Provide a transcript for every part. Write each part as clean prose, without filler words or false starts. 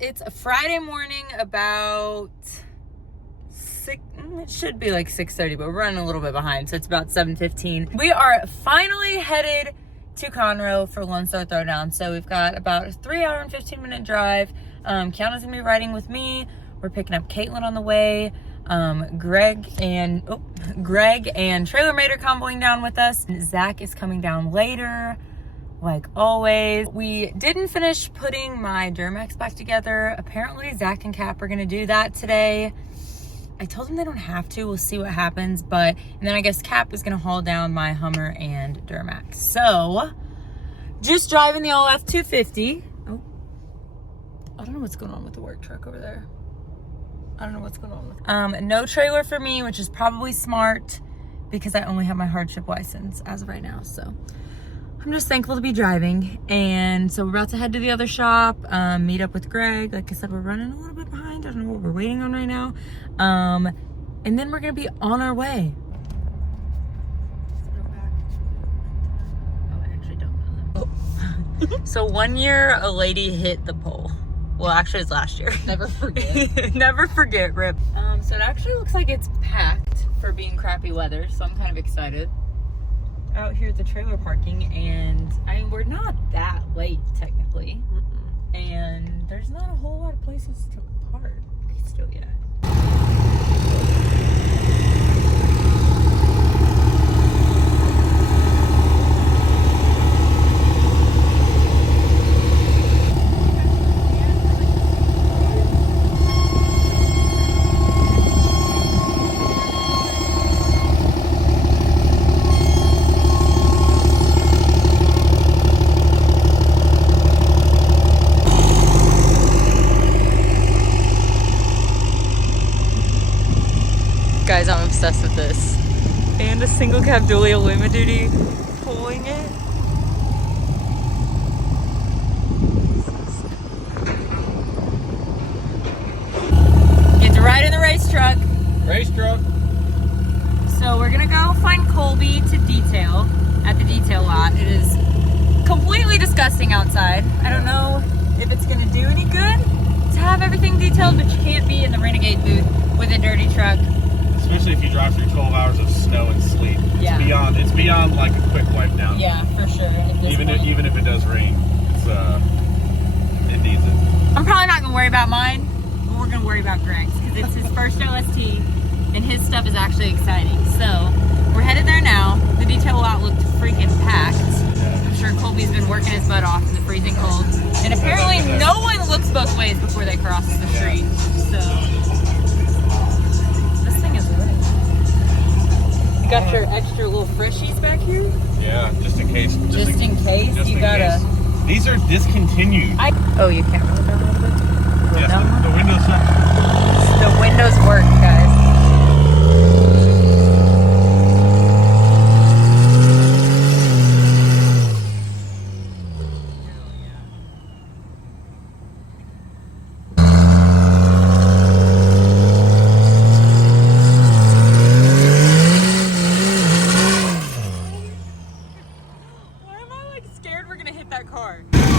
It's a Friday morning about it should be like 6:30, but we're running a little bit behind, so it's about 7:15. We are finally headed to Conroe for Lone Star Throwdown. So we've got about a 3-hour and 15-minute drive. Kiana's gonna be riding with me. We're picking up Caitlin on the way. Greg and Trailer Mate are comboing down with us. Zach is coming down later, like always. We didn't finish putting my Duramax back together. Apparently Zach and Cap are gonna do that today. I told them they don't have to. We'll see what happens. And then I guess Cap is gonna haul down my Hummer and Duramax. So just driving the old F-250. Oh, I don't know what's going on with the work truck over there. I don't know what's going on with no trailer for me, which is probably smart because I only have my hardship license as of right now. So I'm just thankful to be driving. And so we're about to head to the other shop, meet up with Greg. Like I said, we're running a little bit behind. I don't know what we're waiting on right now. And then we're gonna be on our way. Oh, I actually don't know that. Oh. So 1 year a lady hit the pole. Well, actually it's last year. Never forget. Never forget, Rip. So it actually looks like it's packed for being crappy weather, so I'm kind of excited. Out here at the trailer parking, and I mean, we're not that late technically. And there's not a whole lot of places to park still yet. Guys, I'm obsessed with this. And a single cab dually Illuma Duty pulling it. Get to ride in the race truck. Race truck. So we're gonna go find Colby to detail at the detail lot. It is completely disgusting outside. I don't know if it's gonna do any good to have everything detailed, but you can't be in the Renegade booth with a dirty truck. Especially if you drive through 12 hours of snow and sleet. Yeah. It's beyond like a quick wipe down. Yeah, for sure. Even if it does rain, it needs it. I'm probably not gonna worry about mine, but we're gonna worry about Greg's because it's his first LST and his stuff is actually exciting. So we're headed there now. The detail lot looked freaking packed. I'm sure Colby's been working his butt off in the freezing cold. And apparently no one looks both ways before they cross the street. So you got your extra little freshies back here? Yeah, just in case. Just in case you gotta. These are discontinued. Oh, you can't roll down a little bit? Yes, the windows. The windows work, guys.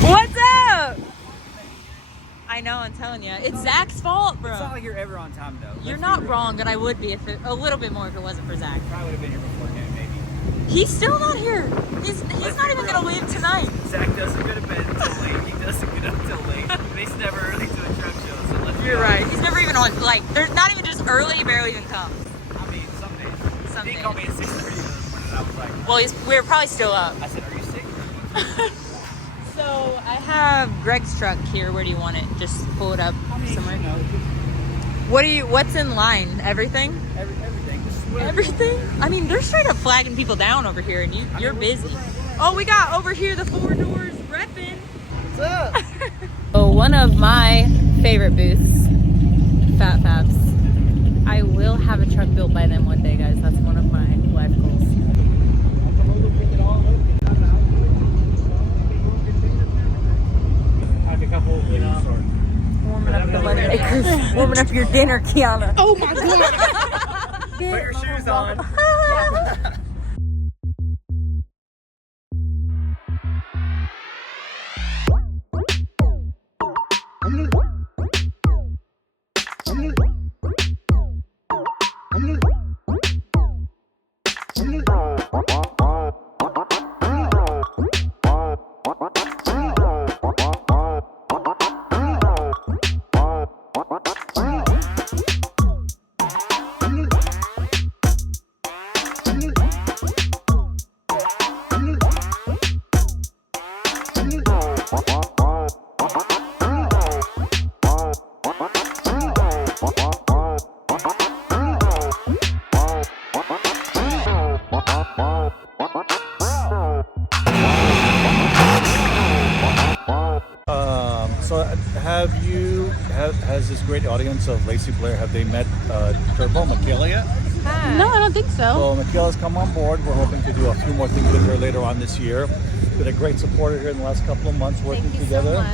What's up? I know, I'm telling you. It's Zach's fault, bro. It's not like you're ever on time, though. You're not wrong, but I would be if a little bit more if it wasn't for Zach. Probably would have been here beforehand, maybe. He's still not here. He's not even going to leave tonight. Zach doesn't go to bed until late. He doesn't get up till late. He's never early to a truck show, so let's You're right. He's never even on, like, there's not even just early, he barely even comes. I mean, some days. He called me at 6:30 this morning, and I was like... Well, we're probably still up. I said, are you sick? So, I have Greg's truck here. Where do you want it? Just pull it up somewhere? You know, What's in line? Everything? everything. Everything? I mean, they're straight up flagging people down over here, and you're busy. Oh, we got over here the 4 doors repping. What's up? Oh, one of my favorite booths, Fat Fabs. I will have a truck built by them one day, guys. That's one of my life goals. Megan or Kiana. Oh my god. Put your shoes on. So has this great audience of Lacey Blair, have they met Turbo, Michaela yet? No, I don't think so. So Michaela's come on board. We're hoping to do a few more things with her later on this year. Been a great supporter here in the last couple of months working together.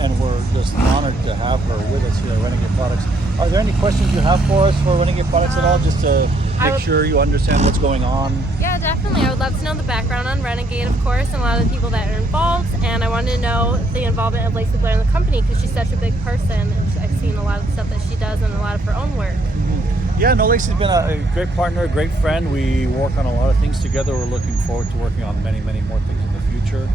And we're just honored to have her with us here at Renegade Products. Are there any questions you have for us for Renegade Products at all, just to make sure you understand what's going on? Yeah, definitely. I would love to know the background on Renegade, of course, and a lot of the people that are involved. And I wanted to know the involvement of Lacey Blair in the company because she's such a big person. And I've seen a lot of the stuff that she does and a lot of her own work. Yeah, no, Lacey's been a great partner, a great friend. We work on a lot of things together. We're looking forward to working on many, many more things in the future.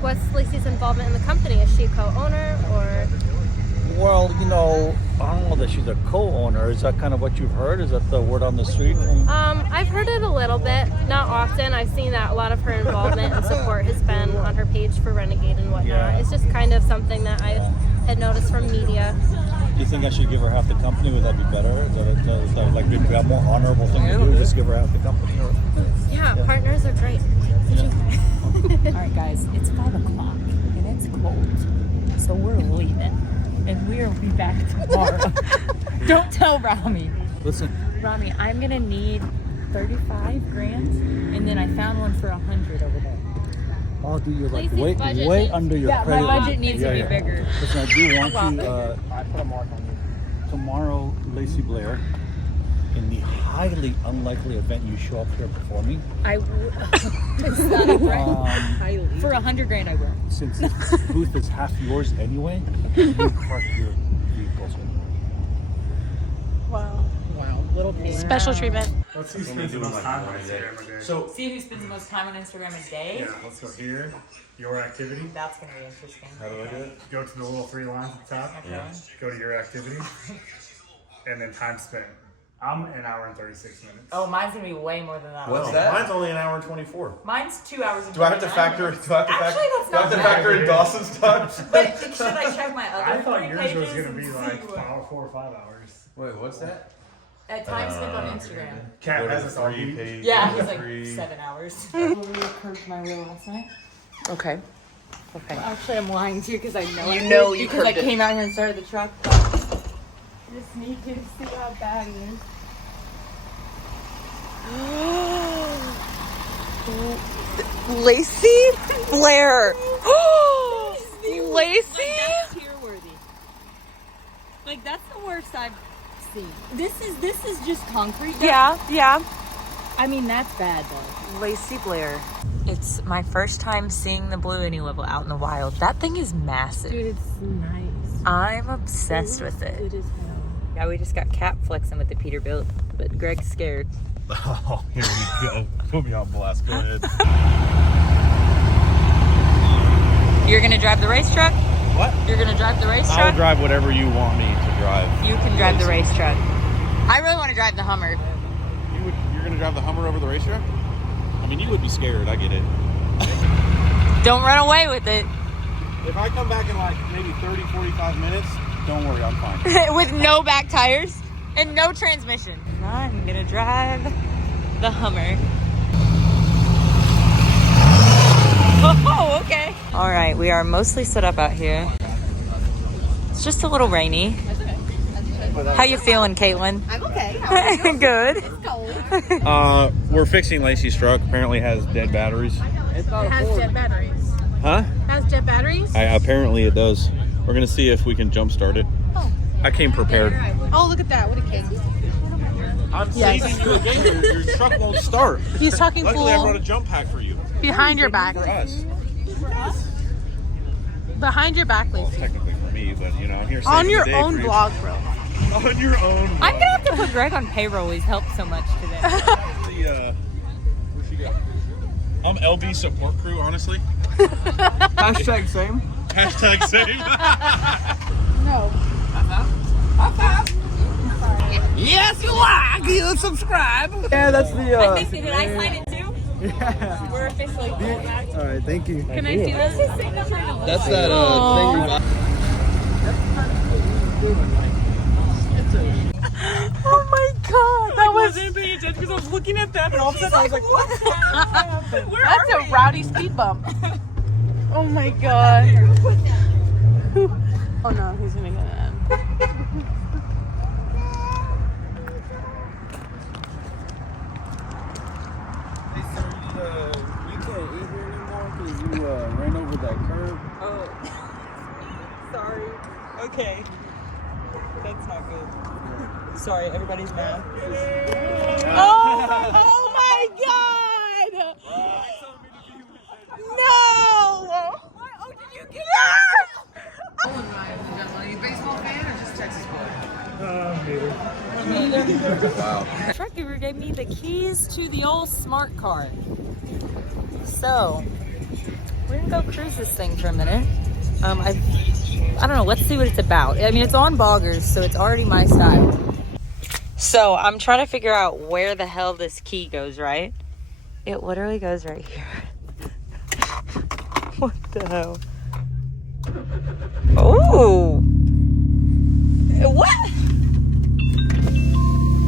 What's Lacey's involvement in the company? Is she a co-owner or? Well, you know, I don't know that she's a co-owner. Is that kind of what you've heard? Is that the word on the street? I've heard it a little bit, not often. I've seen that a lot of her involvement and support has been on her page for Renegade and whatnot. Yeah. It's just kind of something that I had noticed from media. Do you think I should give her half the company? Would that be better? Is that like maybe a more honorable thing to do? Just give her half the company? Or? Yeah, partners are great. All right, guys, it's 5 o'clock and it's cold, so we're leaving, and we'll be back tomorrow. Don't tell Rami. Listen, Rami, I'm gonna need 35 grand, and then I found one for 100 over there. oh, dude, you're like Lacey's way, budget way is- under your Yeah, credit. my budget needs to be bigger. Listen, I do want to, I put a mark on you. tomorrow, Lacey Blair, in the highly unlikely event you show up here before me, It's not a grand. For 100 grand, I will. since this booth is half yours anyway, you park your vehicles with me. Wow, little piece. Special treatment. Let's see who spends the most time on Instagram a day. So, See who spends the most time on Instagram a day. yeah, let's go here. Your activity. That's gonna be interesting. How do I do it? Go to the little 3 lines at the top. Okay. Go to your activity. And then time spent. I'm an hour and 36 minutes. Oh, mine's gonna be way more than that. What's Oh, that? Mine's only an hour and 24. Mine's 2 hours and Do I have to 59 factor? minutes. Do I have to Actually, factor? that's Do I have not to bad. factor in Dawson's time? But should I check my other I thought 3 yours pages was going to and be see like what- 4 or 5 hours. Wait, what's that? At time spent on Instagram. Cat What has is us all 3 beat. pages? Yeah, he's like Three. 7 hours. I curbed my wheel last night. Okay. Okay. Actually, I'm lying to you because I know You I know did you because I curbed it. came out here and started the truck. Just need to see how bad it is. Lacey Blair. Lacey? That's tear worthy. Like that's the worst I've seen. This is just concrete. Yeah. I mean that's bad though. Lacey Blair. It's my first time seeing the Blue Any level out in the wild. That thing is massive. Dude, it's nice. I'm obsessed with it. It is nice. Yeah, we just got cap flexing with the Peterbilt, but Greg's scared. Oh, here we go. Put me on blast. Go ahead. You're gonna drive the race truck? What? You're gonna drive the race I'll truck? drive whatever you want me to drive. You can drive the race truck. I really want to drive the Hummer. You're going to drive the Hummer over the racetrack? I mean, you would be scared. I get it. Don't run away with it. If I come back in like maybe 30, 45 minutes, don't worry, I'm fine. With no back tires and no transmission. I'm gonna drive the Hummer. Oh, okay. All right, we are mostly set up out here. It's just a little rainy. How you feeling, Caitlin? I'm okay. Good. We're fixing Lacey's truck. Apparently has dead batteries. It has jet batteries. Huh? Has jet batteries? Apparently it does. We're gonna see if we can jump start it. Oh. I came prepared. Oh, look at that. What a kid. I'm Yes. saving you again. Your truck won't start. He's talking Luckily, I full brought a jump pack for you. behind your back. For us. Behind your back, Well, Lacey. technically for me, but you know, I'm here saving On your the day own for you. vlog, bro. On your own. I'm gonna have to put Greg on payroll. He's helped so much today. Where'd she go? I'm LB support crew, honestly. Hashtag same. Hashtag same. No. Yes, you like. You subscribe. Yeah, that's the. Did I sign it too? Yeah. We're officially All right, thank you. Can I see this? That's that thing you bought. Oh my god, that was. paying attention because I was looking at them and all of a sudden I was like, what happened? That's a rowdy speed bump. Oh my god. Oh no, he's gonna get it. Hey, sir, you can't eat here anymore because you ran over that curb. Oh. Sorry. Okay. That's not good. Sorry, everybody's mad. Oh my god! No! Oh, did you get Truck guru gave me the keys to the old smart car. So we're gonna go cruise this thing for a minute. I don't know, let's see what it's about. I mean, it's on boggers, so it's already my style. So I'm trying to figure out where the hell this key goes, right? It literally goes right here. What the hell? Oh! What?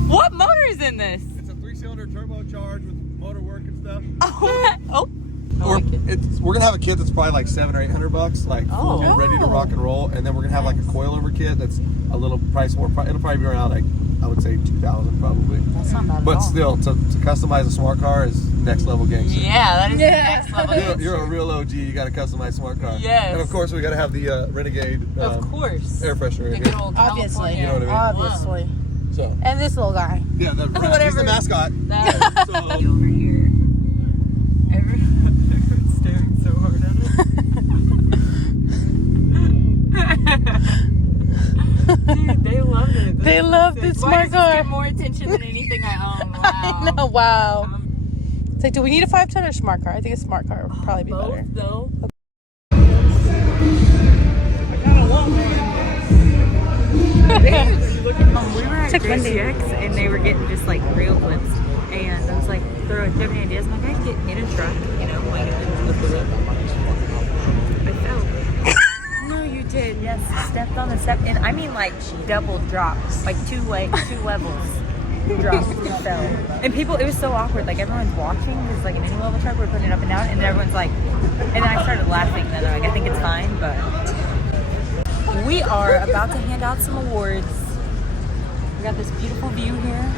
What motor is in this? It's a 3-cylinder turbocharged with motor work and stuff. Oh! I like it. We're gonna have a kit that's probably like $700 or $800, like Oh. full, ready to rock and roll, and then we're gonna have like a coilover kit that's a little price more. It'll probably be around like I would say $2,000 probably. That's not bad at But all. still, to customize a smart car is next level gangster. Yeah, that is the next level. You're a real OG. You got to customize a smart car. Yes. And of course, we got to have the Renegade Of course. air freshener in Good here. old Obviously. You know what I mean? Obviously. So And this little guy. yeah, he's Whatever. the mascot. That So, over here. Everyone's staring so hard at it. Dude, they love it. They love this smart car. Get more attention than anything I own. Wow. I know, wow. It's like, do we need a 5-ton or smart car? I think a smart car would probably be better. Both, though. We were at JCX and they were getting just like real clips. And I was like, throwing different ideas. My guys get in a truck, you know, like I fell. No, you did. Yes, stepped on the step. And I mean like double drops, like two levels. Dropped and fell. And people, it was so awkward. Like everyone's watching. It's like an any level truck. We're putting it up and down. And then everyone's like, and then I started laughing. And then I'm like, I think it's fine, but. We are about to hand out some awards. We got this beautiful view here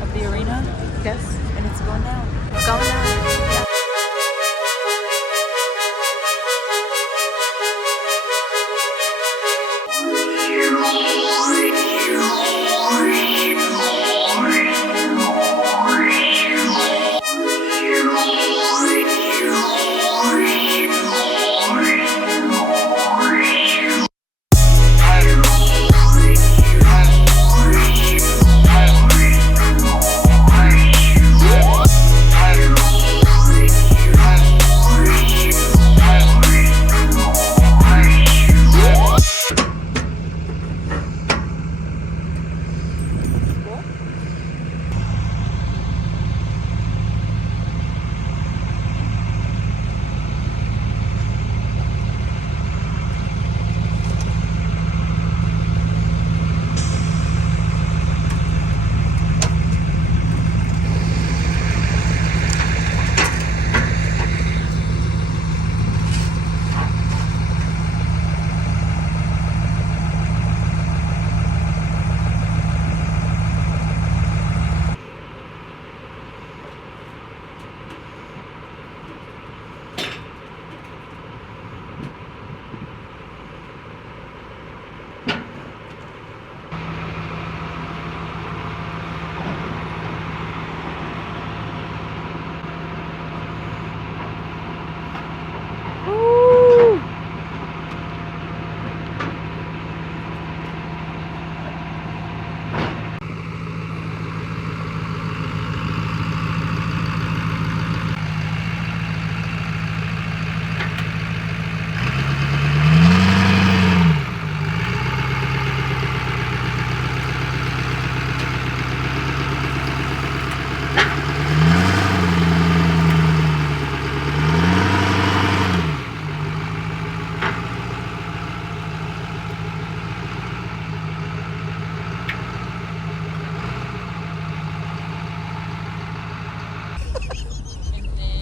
of the arena. Yes. And it's going down. It's going down.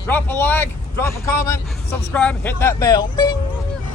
drop a like, drop a comment, subscribe, hit that bell. Bing!